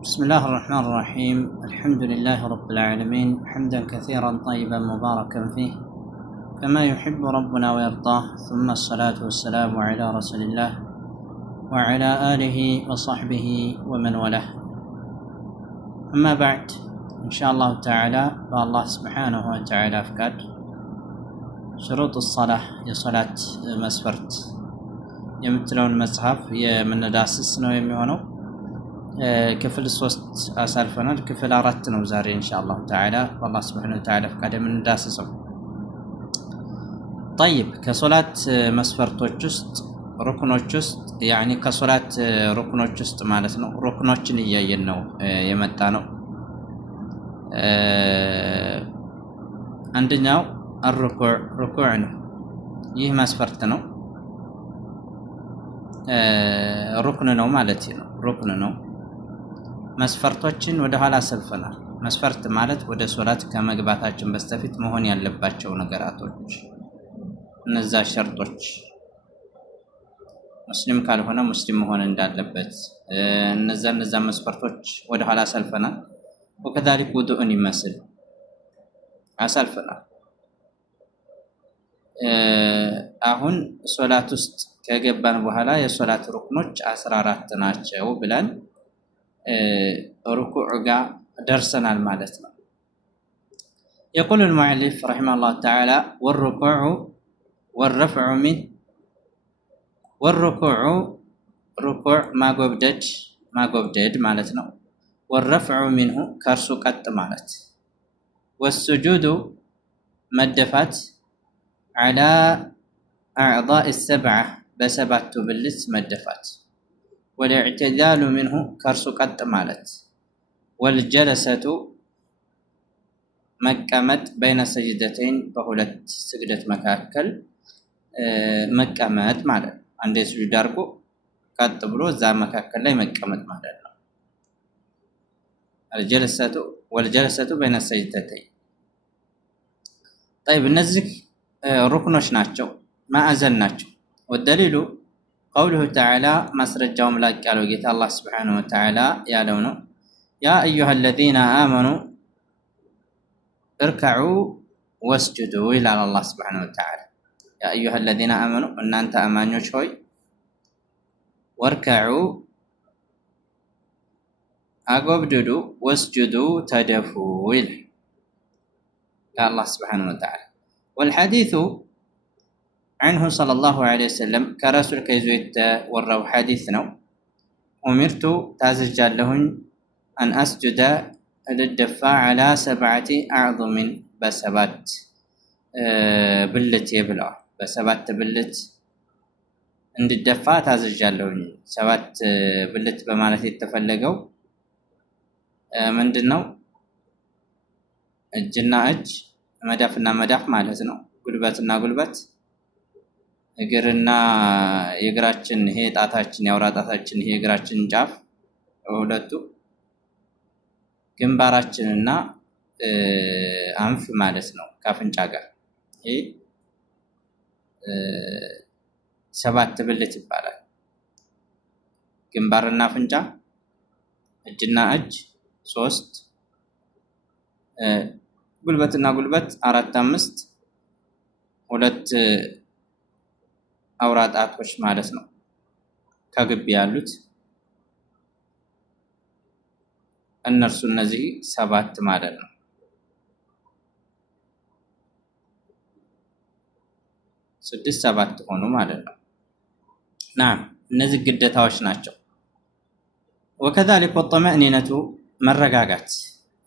بسم الله الرحمن الرحيم. الحمد لله رب العالمين، حمدا كثيرا طيبا مباركا فيه كما يحب ربنا ويرضاه، ثم الصلاة والسلام على رسول الله وعلى آله وصحبه ومن والاه. أما بعد، إن شاء الله تعالى بالله سبحانه وتعالى فقد شروط الصلاة يا صلاة مسفرت يمتلون مصحف من داسس ነው የሚሆነው ክፍል 3 አሳልፈናል። ክፍል 4 ነው ዛሬ ኢንሻአላህ ተዓላ والله سبحانه وتعالى ፈቃደ የምንዳስሰው። طيب ከሶላት መስፈርቶች ውስጥ ሩክኖች ውስጥ ያኒ ከሶላት ሩክኖች ውስጥ ማለት ነው ሩክኖችን እያየን ነው የመጣ ነው። አንደኛው ሩኩዕ ነው። ይህ መስፈርት ነው፣ ሩክን ነው ማለት ነው። ሩክን ነው። መስፈርቶችን ወደ ኋላ ሰልፈናል። መስፈርት ማለት ወደ ሶላት ከመግባታችን በስተፊት መሆን ያለባቸው ነገራቶች፣ እነዛ ሸርጦች፣ ሙስሊም ካልሆነ ሙስሊም መሆን እንዳለበት እነዛ መስፈርቶች ወደ ኋላ ሰልፈናል። ወከዛሊክ ውዱእን ይመስል አሰልፈናል። አሁን ሶላት ውስጥ ከገባን በኋላ የሶላት ሩክኖች 14 ናቸው ብለን ركوع درسنا المالتنا. يقول المؤلف رحمه الله تعالى: والركوع والرفع من والركوع ركوع ما قبدد مالتنا، والرفع منه كرسو قط مالت، والسجود مدفات على أعضاء السبعة بسبعة بلس مدفات، والاعتدال منه كرسو قط مالت، والجلسة مقامت بين سجدتين بهولت سجدت مكاكل مقامت ማለት አንዴ ስጁድ አድርጎ ቀጥ ብሎ እዛ መካከል ላይ መቀመጥ ማለት ነው። والجلسة بين السجدتين. طيب እነዚህ ሩክኖች ናቸው፣ ማዕዘን ናቸው። والدليل قوله تعالى مسرجاهم لاك قالوا جيت الله سبحانه وتعالى يا لونه: يا أيها الذين آمنوا اركعوا واسجدوا إلى الله سبحانه وتعالى. يا أيها الذين آمنوا أن أنت أمانيو شوي، واركعوا أقبدوا واسجدوا تدفوا إلى الله سبحانه وتعالى. والحديث عنه صلى الله عليه وسلم كرسول كيزويت وروا حديثنا: أمرت تازج لهن أن أسجد للدفاع على 7 أعظم بسبات بلت يبلع بسبات بلت عند الدفاع تازج لهن 7 بلت بمالتي التفلقوا من دنو الجنة أج مدافنا مداف مالتنا قلباتنا قلبات እግርና የእግራችን ይሄ ጣታችን ያውራ ጣታችን ይሄ እግራችን ጫፍ ሁለቱ ግንባራችንና አንፍ ማለት ነው ከአፍንጫ ጋር ይሄ 7 ብልት ይባላል። ግንባርና አፍንጫ፣ እጅና እጅ 3፣ ጉልበትና ጉልበት 4 5 ሁለት አውራጣቶች ማለት ነው ከግብ ያሉት እነርሱ እነዚህ 7 ማለት ነው። 6 7 ሆኑ ማለት ነው። እነዚህ ግዴታዎች ናቸው። وكذلك الطمأنينة መረጋጋት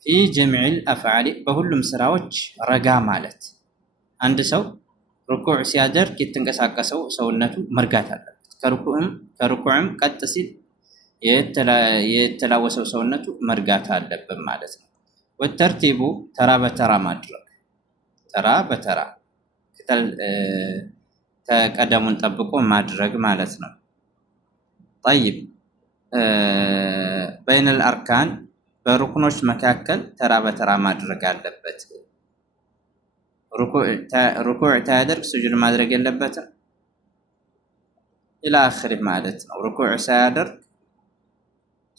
في جميع الأفعال በሁሉም ስራዎች ረጋ ማለት። አንድ ሰው ሩኩዕ ሲያደርግ የተንቀሳቀሰው ሰውነቱ መርጋት አለበት። ከሩኩዕም ቀጥ ሲል የተላወሰው ሰውነቱ መርጋት አለበት ማለት ነው። ወተርቲቡ ተራ በተራ ማድረግ፣ ተራ በተራ ተቀደሙን ጠብቆ ማድረግ ማለት ነው። طيب بين الأركان በሩክኖች መካከል ተራ በተራ ማድረግ አለበት። ሩኩዕ ታያደርግ ስጁድ ማድረግ የለበትም ኢላ አኺሪ ማለት ነው። ሩኩዕ ሳያደርግ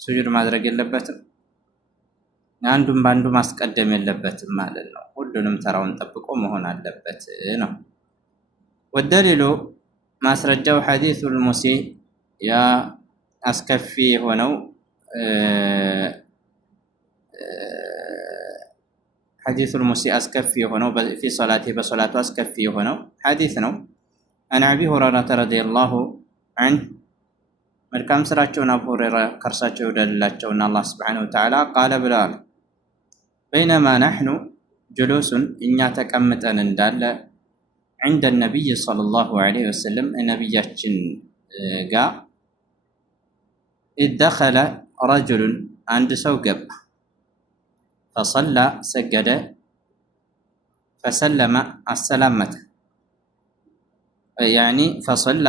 ስጁድ ማድረግ የለበትም። አንዱን በአንዱ ማስቀደም የለበትም ማለት ነው። ሁሉንም ተራውን ጠብቆ መሆን አለበት ነው። ወደሊሉ ማስረጃው ሐዲሱል ሙሲእ ያ አስከፊ የሆነው ሐዲሱል ሙሲእ አስከፊ የሆነው ፊ ሶላቲ በሶላቱ አስከፊ የሆነው ሐዲስ ነው። አን አቢ ሁረይረተ ረዲየላሁ ዐንሁ መልካም ስራቸውን አቡ ሁረይራ ከእርሳቸው ይውደድላቸውና አላህ ሱብሓነሁ ወተዓላ ቃለ ብለዋል። በይነማ ናሕኑ ጁሉሱን እኛ ተቀምጠን እንዳለ ዐንደ ነቢይ ሰለላሁ ዐለይሂ ወሰለም ነቢያችን ጋር ኢዝ ደኸለ ረጁሉን አንድ ሰው ገባ። ፈሰላ ሰገደ፣ ፈሰለመ አሰላመተ ያኒ ፈሰላ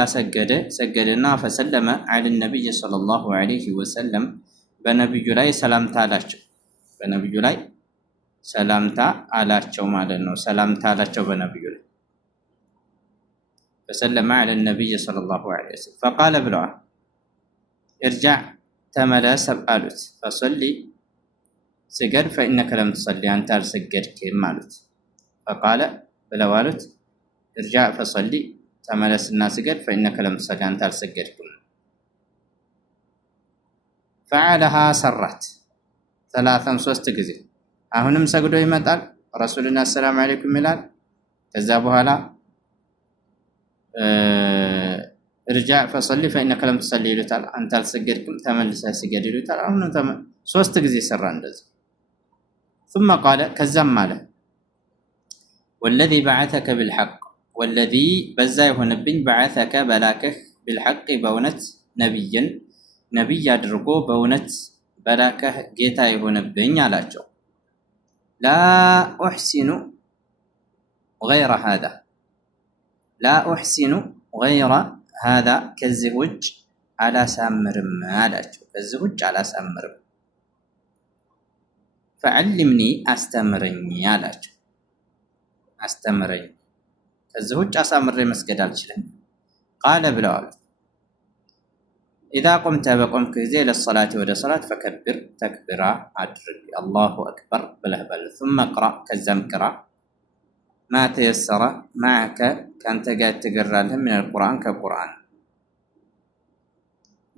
ሰገደና ፈሰለመ ዐለ ነቢይ ሰለላሁ ዐለይሂ ወሰለም በነቢዩ ላይ ሰላምታ አላቸው። በነቢዩ ላይ ሰላምታ አላቸው ማለት ነው። ሰላምታ አላቸው በነቢዩ ላይ ፈሰለመ ዐለ ነቢይ ሰለላሁ ዐለይሂ ወሰለም ፈቃለ ብለዋል። እርጃዕ ተመለስ አሉት። ፈሰሊ ስገድ፣ ፈኢነከ ለም ትሰሊ አንተ አልሰገድክም አሉት። ፈቃለ ብለው አሉት እርጃዕ ፈሰሊ ተመለስና ስገድ፣ ፈኢነከ ለም ትሰሊ አንተ አልሰገድክም። ፈዓለሃ ሰራት ሰላተን ሶስት ጊዜ አሁንም ሰግዶ ይመጣል። ረሱልና አሰላሙ አለይኩም ይላል። ከዛ በኋላ እርጃዕ ፈሰሊ ፈኢነከ ለም ትሰሊ ይሉታል። አንተ አልሰገድክም ተመልሰህ ስገድ ይሉታል። አሁንም ሶስት ጊዜ ሰራ እንደዚህ። ثم قال ከዛም አለ ወለዚ በዐተከ ቢልሐቅ ወለዚ በዛ የሆነብኝ በዐተከ በላከህ ቢልሐቅ በእውነት ነቢይ አድርጎ በእውነት በላከህ ጌታ የሆነብኝ አላቸው። ላ ኡሕሲኑ ገይረ ሃዛ ከዚህ ውጭ አላሳምርም አላቸው። ከዚህ ውጭ አላሳምርም። ፈዐልምኒ አስተምረኝ አላቸው። አስተምረኝ ከዚህ ውጭ አሳምሬ መስገድ አልችልም። ቃለ ብለዋል ኢዛ ቁምተ በቆምክ ጊዜ ለሰላቲ ወደ ሰላት ፈከብር ተክቢራ አድርግ አላሁ አክበር ብለህ በል። ثم اقرأ ከዛም ቅራ ማ ተየሰረ ማዕከ ከአንተ ጋር የተገራልህ ምን አልቁርአን ከቁርአን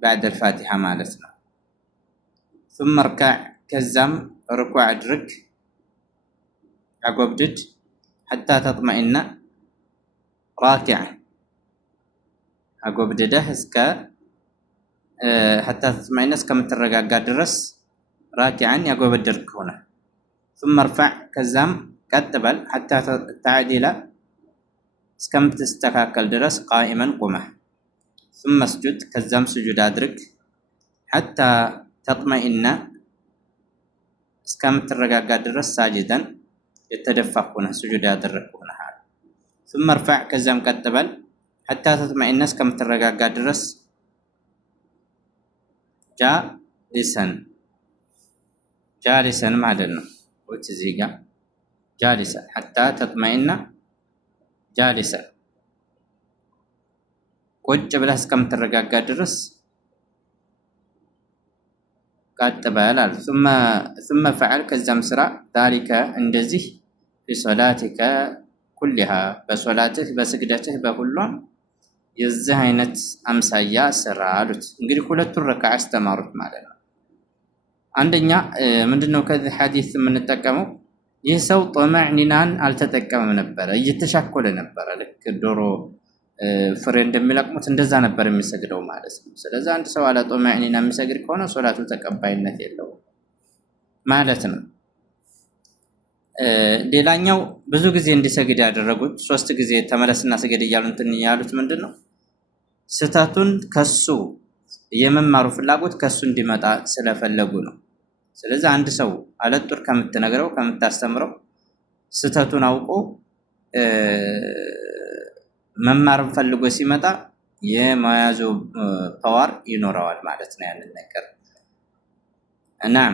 ባዕድ አልፋቲሓ ማለት ነው። ثم እርካዕ ከዛም ርኩዕ አድርግ አጎብድድ ሐታ ተጥመኢነ ራኪዐን አጎብድደህ ሐታ ተጥመኢነ እስከምትረጋጋ ድረስ ራኪዐን ያጎበደድክ ሆነ። ثم እርፈዕ ከዛም ቀጥ በል ሐታ ተዕዲለ እስከምትስተካከል ድረስ ቃኢመን ቁመህ። ثم እስጁድ ከዛም ስጁድ አድርግ ሐታ ተጥመኢነ እስከምትረጋጋ ድረስ ሳጅደን የተደፋህ ሆነህ ስጁድ ያደረግክ ሆነህ። ثم እርፈዕ ከዛም ቀጥ በል ሐታ ተጥመኢነ እስከምትረጋጋ ድረስ ጃሊሰን ማለት ነው። እዚህ ጋር ጃሊሰን ሐታ ተጥመኢነ ጃሊሰን ቁጭ ብለህ እስከምትረጋጋ ድረስ ቀጥ በል አለ። ثم ፈዐል ከዛም ስራ ዛሊከ እንደዚህ ፊሶላቲከ ኩሊሃ በሶላትህ በስግደትህ በሁሏም የዚህ አይነት አምሳያ ስራ አሉት። እንግዲህ ሁለቱን ረክዓ አስተማሩት ማለት ነው። አንደኛ ምንድነው ከዚህ ሐዲስ የምንጠቀመው? ይህ ሰው ጦማዕኒናን አልተጠቀመም ነበረ፣ እየተሻኮለ ነበረ። ልክ ዶሮ ፍሬ እንደሚለቅሙት እንደዛ ነበር የሚሰግደው ማለት ነው። ስለዚህ አንድ ሰው አለ ጦማዕኒና የሚሰግድ ከሆነ ሶላቱ ተቀባይነት የለውም ማለት ነው። ሌላኛው ብዙ ጊዜ እንዲሰግድ ያደረጉት ሶስት ጊዜ ተመለስና ስገድ እያሉ እንትን ያሉት ምንድነው? ስህተቱን ከሱ የመማሩ ፍላጎት ከሱ እንዲመጣ ስለፈለጉ ነው። ስለዚህ አንድ ሰው አለጡር ከምትነግረው ከምታስተምረው ስህተቱን አውቆ መማርን ፈልጎ ሲመጣ የመያዙ ፓወር ይኖረዋል ማለት ነው ያንን ነገር። እናም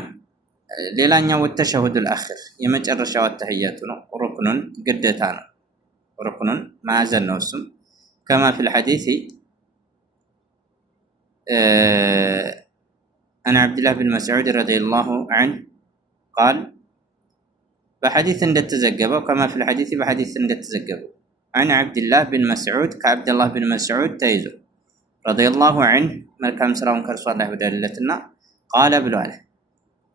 ሌላኛው ወተሸሁዱል አኺር የመጨረሻው ተህያቱ ነው። ሩክኑን ግዴታ ነው። ሩክኑን ማዕዘን ነው። እሱም ከማ ፊል ሐዲስ عن عبد الله بن مسعود رضي الله عنه قال بحديث تزجبه كما في الحديث بحديث تزجبه عن عبد الله بن مسعود كعبد الله بن مسعود تيزو رضي الله عنه ملكام سراون كرسو الله بدلتنا قال بلواله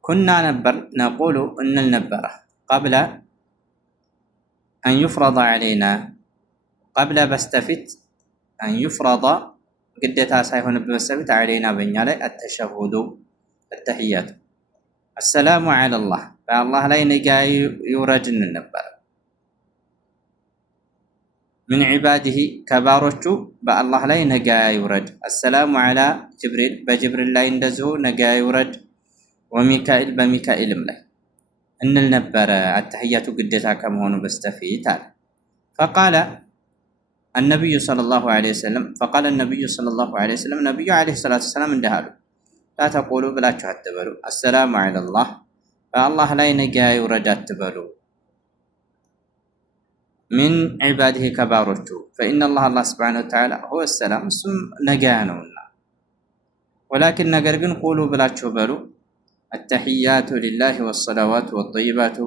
كنا نقول ان النبره قبل ان يفرض علينا قبل بستفت ان يفرض قدتا سايهون بستفت علينا بنيا لي التشهد التحيات السلام على الله فالله لا ينجاي يورجن النبر من عباده كباروچو بالله لا ينجاي يورد السلام على جبريل بجبريل لا يندزو نجاي يورد وميكائيل بميكائيلم لا ان النبر التحيات قدتا كم هون بستفيت فقال النبي صلى الله عليه وسلم النبي عليه الصلاه والسلام اندهالو لا تقولوا بلاچو አትበሉ السلام على الله فالله لا ينجاي يورد አትበሉ من عباده كباروቹ فإن الله سبحانه وتعالى هو السلام ثم نجانونا ولكن نجرجن قولوا بلاچو بلو التحيات لله والصلوات والطيبات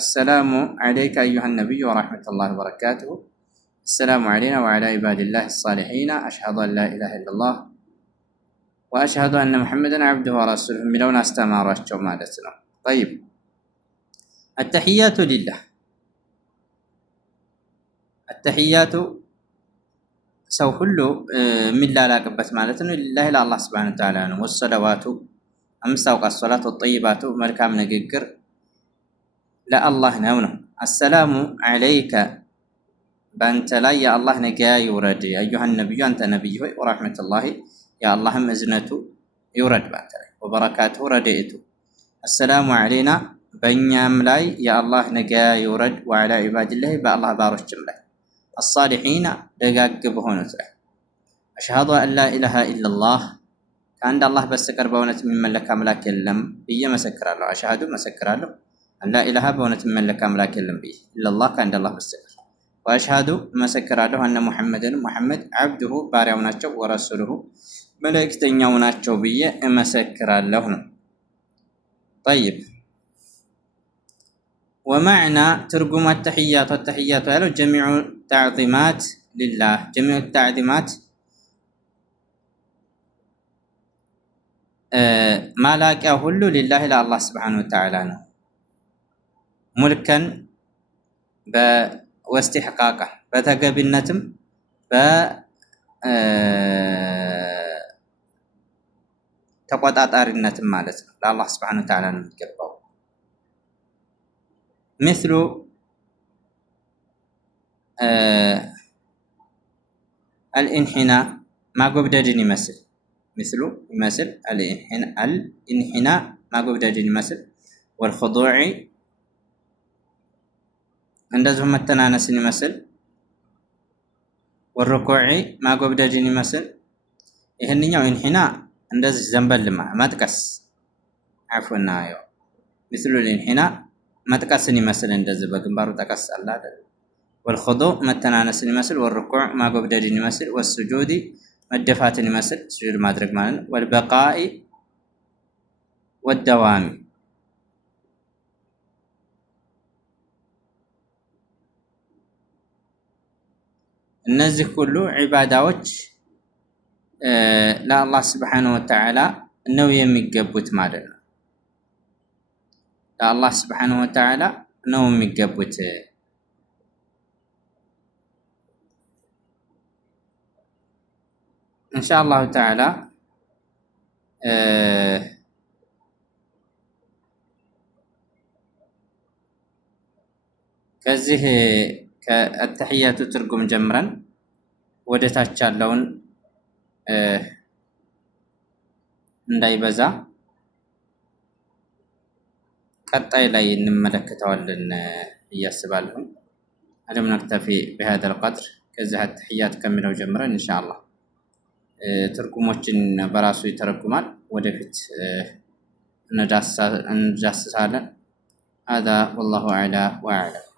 السلام عليك أيها النبي ورحمة الله وبركاته السلام علينا وعلى عباد الله الصالحين أشهد أن لا إله إلا الله وأشهد أن محمدا عبده ورسوله ملون استماراتشو مالتنا طيب التحيات لله التحيات سو كله من لا لاقبت مالتنا لله لا الله سبحانه وتعالى والصلوات أمساوق الصلاة الطيبات ملكام نجكر لا الله نونه السلام عليك بانت لا يا الله نجا يورد أيها النبي أنت نبي ورحمة الله يا الله مزنته يورد بانت وبركاته ردئته السلام علينا بنيام لاي يا الله نجا يورد وعلى عباد الله بالله بارش جمله الصالحين دقاق بهونت أشهد أن لا إله إلا الله كان الله بسكر بونت من ملك أملاك اللم بي مسكر الله أشهد مسكر الله أن لا إله بونت من ملك أملاك اللم بي إلا الله كان الله بسكر وأشهد مسكر الله أن محمد عبده بارعوناتشو ورسوله ملائكتنيوناتشو بي مسكر الله. طيب ومعنى ترجم التحيات يعني جميع التعظيمات لله جميع التعظيمات ما لاك أهل لله لا الله سبحانه وتعالى ملكا واستحقاقا بتقبلنتم تقطعطارنتم مالتنا لا الله سبحانه وتعالى نتقبل مثل الانحناء ما قبددن يمثل يمثل الانحناء ما قبددن يمثل والخضوع عندهم التنانس يمثل والركوع ما قبددن يمثل ይሄንኛው انحناء እንደዚህ ዘንበል ማጥቀስ عفوا مثل الانحناء متقسن يمثل እንደዚህ በግንባሩ ተቀስ አለ አይደል والخضوع متنانسن يمثل والركوع ما قبددن يمثل والسجود مدفاتن يمثل سجود ማድረግ ማለት ነው والبقاء والدوام እነዚህ ሁሉ ዒባዳዎች ለአላህ Subhanahu Wa Ta'ala ነው የሚገቡት ማለት ነው ለአላህ Subhanahu Wa Ta'ala ነው የሚገቡት ኢንሻአላህ ተዓላ ከዚህ ከአተህያቱ ትርጉም ጀምረን ወደ ታች ያለውን እንዳይበዛ ቀጣይ ላይ እንመለከተዋለን እያስባለሁ አለም ነክተፊ بهذا القدر ከዚህ አተህያት ከሚለው ጀምረን ኢንሻአላህ ትርጉሞችን በራሱ ይተረጉማል ወደፊት እንዳስሳለን هذا والله أعلى وأعلم